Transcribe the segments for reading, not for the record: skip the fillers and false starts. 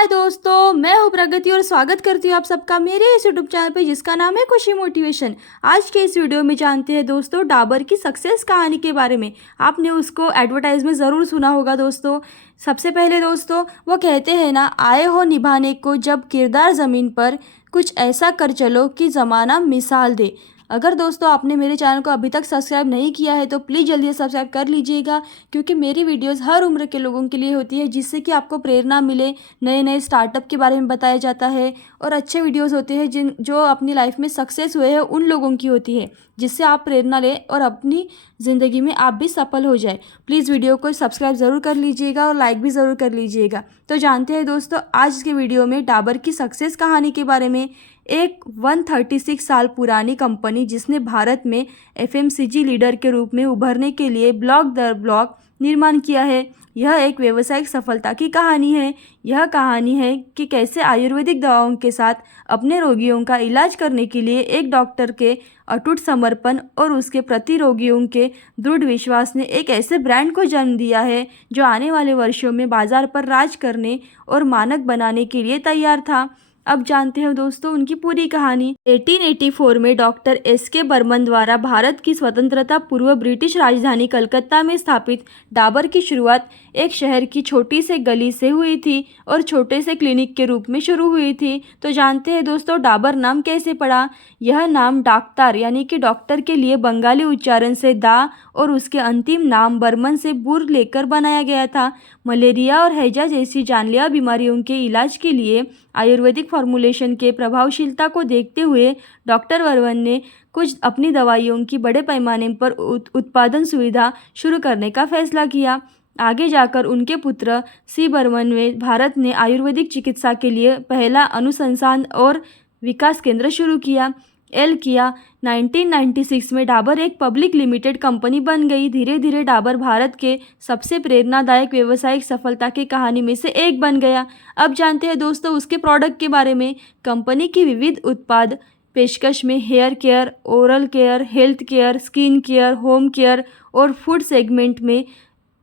हाय दोस्तों, मैं हूँ प्रगति और स्वागत करती हूँ आप सबका मेरे इस यूट्यूब चैनल पे जिसका नाम है खुशी मोटिवेशन। आज के इस वीडियो में जानते हैं दोस्तों डाबर की सक्सेस कहानी के बारे में। आपने उसको एडवर्टाइज में ज़रूर सुना होगा दोस्तों। सबसे पहले दोस्तों वो कहते हैं ना, आए हो निभाने को जब किरदार ज़मीन पर, कुछ ऐसा कर चलो कि ज़माना मिसाल दे। अगर दोस्तों आपने मेरे चैनल को अभी तक सब्सक्राइब नहीं किया है तो प्लीज़ जल्दी से सब्सक्राइब कर लीजिएगा, क्योंकि मेरी वीडियोस हर उम्र के लोगों के लिए होती है, जिससे कि आपको प्रेरणा मिले। नए नए स्टार्टअप के बारे में बताया जाता है और अच्छे वीडियोस होते हैं जो अपनी लाइफ में सक्सेस हुए हैं उन लोगों की होती है, जिससे आप प्रेरणा लें और अपनी ज़िंदगी में आप भी सफल हो जाए। प्लीज़ वीडियो को सब्सक्राइब ज़रूर कर लीजिएगा और लाइक भी ज़रूर कर लीजिएगा। तो जानते हैं दोस्तों आज के वीडियो में डाबर की सक्सेस कहानी के बारे में। एक 136 साल पुरानी कंपनी जिसने भारत में एफएमसीजी लीडर के रूप में उभरने के लिए ब्लॉक दर ब्लॉक निर्माण किया है। यह एक व्यावसायिक सफलता की कहानी है। यह कहानी है कि कैसे आयुर्वेदिक दवाओं के साथ अपने रोगियों का इलाज करने के लिए एक डॉक्टर के अटूट समर्पण और उसके प्रति रोगियों के दृढ़ विश्वास ने एक ऐसे ब्रांड को जन्म दिया है जो आने वाले वर्षों में बाजार पर राज करने और मानक बनाने के लिए तैयार था। अब जानते हैं दोस्तों उनकी पूरी कहानी। 1884 में डॉक्टर एस.के. बर्मन द्वारा भारत की स्वतंत्रता पूर्व ब्रिटिश राजधानी कलकत्ता में स्थापित डाबर की शुरुआत एक शहर की छोटी से गली से हुई थी और छोटे से क्लिनिक के रूप में शुरू हुई थी। तो जानते हैं दोस्तों डाबर नाम कैसे पड़ा। यह नाम डाक्तार यानी कि डॉक्टर के लिए बंगाली उच्चारण से दा और उसके अंतिम नाम बर्मन से बुर लेकर बनाया गया था। मलेरिया और हैजा जैसी जानलेवा बीमारियों के इलाज के लिए आयुर्वेदिक फॉर्मुलेशन के प्रभावशीलता को देखते हुए डॉक्टर बर्मन ने कुछ अपनी दवाइयों की बड़े पैमाने पर उत्पादन सुविधा शुरू करने का फैसला किया। आगे जाकर उनके पुत्र सी बर्मन ने भारत में आयुर्वेदिक चिकित्सा के लिए पहला अनुसंधान और विकास केंद्र शुरू किया। 1996 में डाबर एक पब्लिक लिमिटेड कंपनी बन गई। धीरे धीरे डाबर भारत के सबसे प्रेरणादायक व्यावसायिक सफलता की कहानी में से एक बन गया। अब जानते हैं दोस्तों उसके प्रोडक्ट के बारे में। कंपनी की विविध उत्पाद पेशकश में hair care, oral care, health care, skin care, home care और फूड सेगमेंट में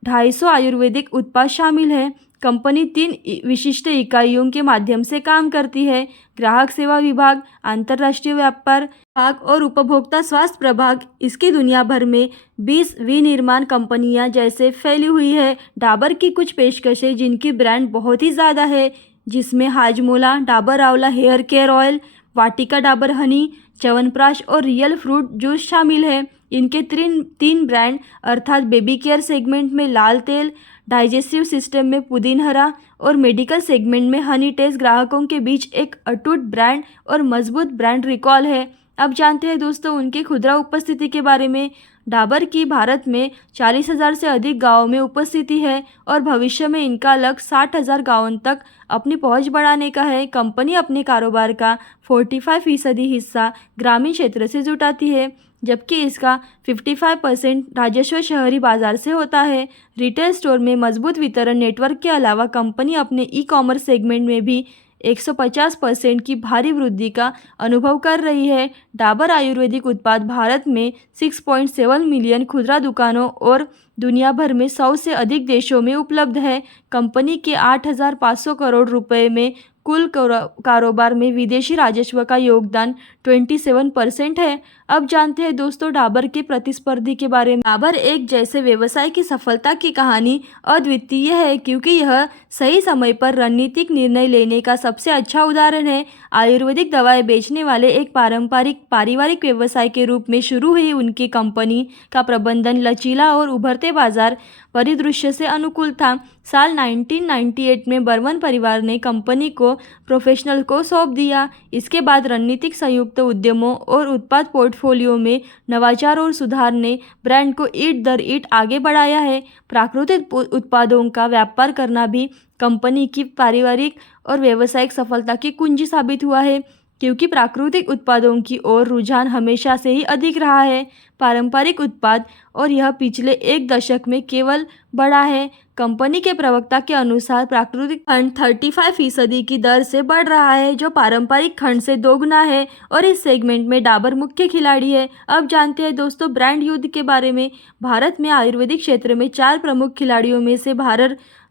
250 आयुर्वेदिक उत्पाद शामिल हैं। कंपनी 3 विशिष्ट इकाइयों के माध्यम से काम करती है: ग्राहक सेवा विभाग, अंतर्राष्ट्रीय व्यापार विभाग और उपभोक्ता स्वास्थ्य प्रभाग। इसकी दुनिया भर में 20 विनिर्माण कंपनियां जैसे फैली हुई है। डाबर की कुछ पेशकशें जिनकी ब्रांड बहुत ही ज़्यादा है, जिसमें हाजमोला, डाबर आंवला हेयर केयर ऑयल, वाटिका डाबर हनी, च्यवनप्राश और रियल फ्रूट जूस शामिल है। इनके तीन ब्रांड अर्थात बेबी केयर सेगमेंट में लाल तेल, डाइजेस्टिव सिस्टम में पुदीनहरा और मेडिकल सेगमेंट में हनी टेस्ट ग्राहकों के बीच एक अटूट ब्रांड और मजबूत ब्रांड रिकॉल है। अब जानते हैं दोस्तों उनकी खुदरा उपस्थिति के बारे में। डाबर की भारत में 40,000 से अधिक गांवों में उपस्थिति है और भविष्य में इनका लक्ष्य 60,000 गांवों तक अपनी पहुंच बढ़ाने का है। कंपनी अपने कारोबार का 45% हिस्सा ग्रामीण क्षेत्र से जुटाती है, जबकि इसका 55% राजस्व शहरी बाजार से होता है। रिटेल स्टोर में मजबूत वितरण नेटवर्क के अलावा कंपनी अपने ई-कॉमर्स सेगमेंट में भी 150% की भारी वृद्धि का अनुभव कर रही है। डाबर आयुर्वेदिक उत्पाद भारत में 6.7 मिलियन खुदरा दुकानों और दुनिया भर में 100 से अधिक देशों में उपलब्ध है। कंपनी के 8,500 करोड़ रुपए में कुल कारोबार में विदेशी राजस्व का योगदान 27% है। अब जानते हैं दोस्तों डाबर के प्रतिस्पर्धी के बारे में। डाबर एक जैसे व्यवसाय की सफलता की कहानी अद्वितीय है, क्योंकि यह सही समय पर रणनीतिक निर्णय लेने का सबसे अच्छा उदाहरण है। आयुर्वेदिक दवाएं बेचने वाले एक पारिवारिक व्यवसाय के रूप में शुरू हुई उनकी कंपनी का प्रबंधन लचीला और उभरते बाजार परिदृश्य से अनुकूल था। साल 1998 में बर्मन परिवार ने कंपनी को प्रोफेशनल को सौंप दिया। इसके बाद रणनीतिक संयुक्त उद्यमों और उत्पाद पोर्टफोलियो में नवाचार और सुधार ने ब्रांड को ईंट दर ईंट आगे बढ़ाया है। प्राकृतिक उत्पादों का व्यापार करना भी कंपनी की पारिवारिक और व्यावसायिक सफलता की कुंजी साबित हुआ है, क्योंकि प्राकृतिक उत्पादों की ओर रुझान हमेशा से ही अधिक रहा है। पारंपरिक उत्पाद और यह पिछले 1 दशक में केवल बढ़ा है। कंपनी के प्रवक्ता के अनुसार प्राकृतिक खंड 35% की दर से बढ़ रहा है, जो पारंपरिक खंड से दोगुना है और इस सेगमेंट में डाबर मुख्य खिलाड़ी है। अब जानते हैं दोस्तों ब्रांड युद्ध के बारे में। भारत में आयुर्वेदिक क्षेत्र में 4 प्रमुख खिलाड़ियों में से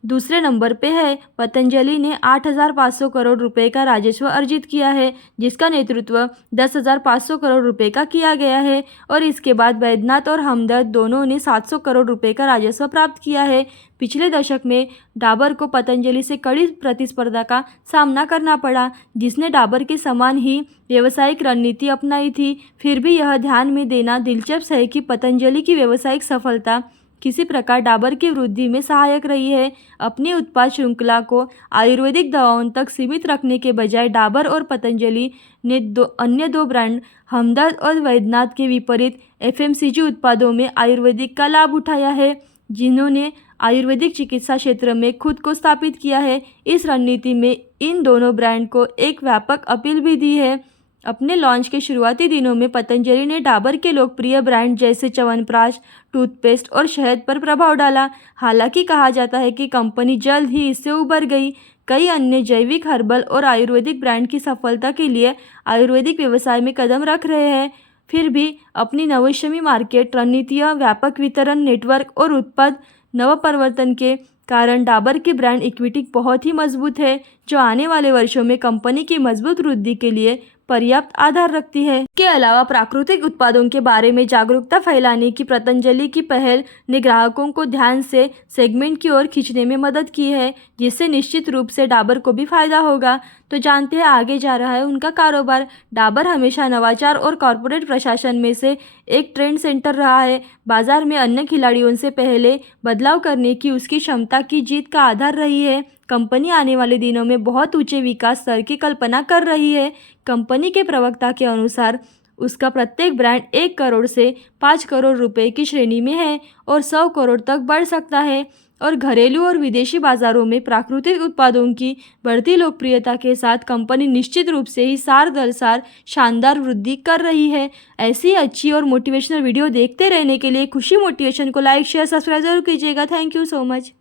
दूसरे नंबर पे है। पतंजलि ने 8,500 करोड़ रुपए का राजस्व अर्जित किया है, जिसका नेतृत्व 10,500 करोड़ रुपए का किया गया है। और इसके बाद वैद्यनाथ और हमदर्द दोनों ने 700 करोड़ रुपए का राजस्व प्राप्त किया है। पिछले दशक में डाबर को पतंजलि से कड़ी प्रतिस्पर्धा का सामना करना पड़ा, जिसने डाबर के समान ही व्यावसायिक रणनीति अपनाई थी। फिर भी यह ध्यान में देना दिलचस्प है कि पतंजलि की व्यावसायिक सफलता किसी प्रकार डाबर की वृद्धि में सहायक रही है। अपनी उत्पाद श्रृंखला को आयुर्वेदिक दवाओं तक सीमित रखने के बजाय डाबर और पतंजलि ने अन्य दो ब्रांड हमदर्द और वैद्यनाथ के विपरीत एफएमसीजी उत्पादों में आयुर्वेदिक का लाभ उठाया है, जिन्होंने आयुर्वेदिक चिकित्सा क्षेत्र में खुद को स्थापित किया है। इस रणनीति में इन दोनों ब्रांड को एक व्यापक अपील भी दी है। अपने लॉन्च के शुरुआती दिनों में पतंजलि ने डाबर के लोकप्रिय ब्रांड जैसे च्यवनप्राश, टूथपेस्ट और शहद पर प्रभाव डाला। हालांकि कहा जाता है कि कंपनी जल्द ही इससे उबर गई। कई अन्य जैविक, हर्बल और आयुर्वेदिक ब्रांड की सफलता के लिए आयुर्वेदिक व्यवसाय में कदम रख रहे हैं। फिर भी अपनी नवोन्मेषी मार्केट रणनीतियाँ, व्यापक वितरण नेटवर्क और उत्पाद नवप्रवर्तन के कारण डाबर की ब्रांड इक्विटी बहुत ही मजबूत है, जो आने वाले वर्षों में कंपनी की मजबूत वृद्धि के लिए पर्याप्त आधार रखती है। इसके अलावा प्राकृतिक उत्पादों के बारे में जागरूकता फैलाने की पतंजलि की पहल ने ग्राहकों को ध्यान से सेगमेंट की ओर खींचने में मदद की है, जिससे निश्चित रूप से डाबर को भी फायदा होगा। तो जानते हैं आगे जा रहा है उनका कारोबार। डाबर हमेशा नवाचार और कॉरपोरेट प्रशासन में से एक ट्रेंड सेंटर रहा है। बाजार में अन्य खिलाड़ियों से पहले बदलाव करने की उसकी क्षमता की जीत का आधार रही है। कंपनी आने वाले दिनों में बहुत ऊंचे विकास स्तर की कल्पना कर रही है। कंपनी के प्रवक्ता के अनुसार उसका प्रत्येक ब्रांड 1 करोड़ से 5 करोड़ रुपए की श्रेणी में है और 100 करोड़ तक बढ़ सकता है। और घरेलू और विदेशी बाजारों में प्राकृतिक उत्पादों की बढ़ती लोकप्रियता के साथ कंपनी निश्चित रूप से ही साल दर साल शानदार वृद्धि कर रही है। ऐसी अच्छी और मोटिवेशनल वीडियो देखते रहने के लिए खुशी मोटिवेशन को लाइक, शेयर, सब्सक्राइब जरूर कीजिएगा। Thank you so much.